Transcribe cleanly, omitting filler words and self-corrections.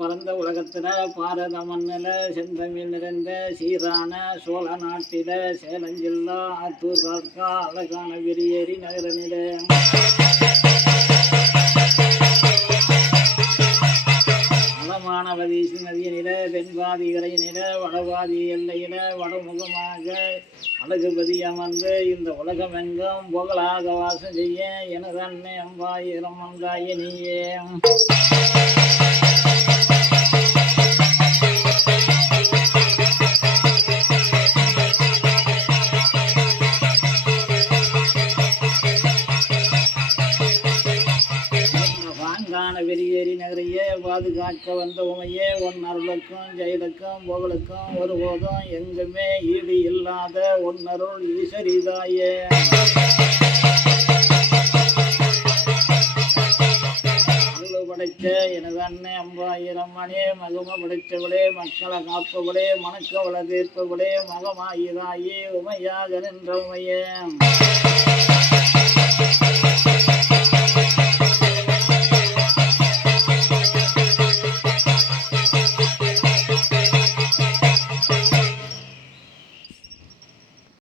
பரந்த உலகத்துல பாரத மண்ணில செந்தமிழ் நிறைந்த சீரான சோழ நாட்டில சேலஞ்சில்லா ஆத்தூர் ராக்கா அழகான வெறியேறி நகரனில வளமானவதீசி நதியினில தென்பாதி கரையினில வடபாதி எல்லையில வடமுகமாக அழகுபதி அமர்ந்து இந்த உலகமெங்கும் புகழாக வாசம் செய்ய எனது அன்னை அம்பாயிரம் அங்காய நீயே வெளியேறி நகரையே பாதுகாக்க வந்த உமையே உன் அருளுக்கும் ஜெயலுக்கும் புகழுக்கும் ஒருபோதும் எங்குமே ஈடு இல்லாத உன்னருள் ஈஸ்வரிதாயே அருள் படைத்த எனது அன்னை அம்பாயிரம் மணி மகம படைத்தவளே மக்களை காப்பவளே மணக்கவளை தீர்ப்பவளே மகமாயிதாயே உமையாக நின்ற உமையே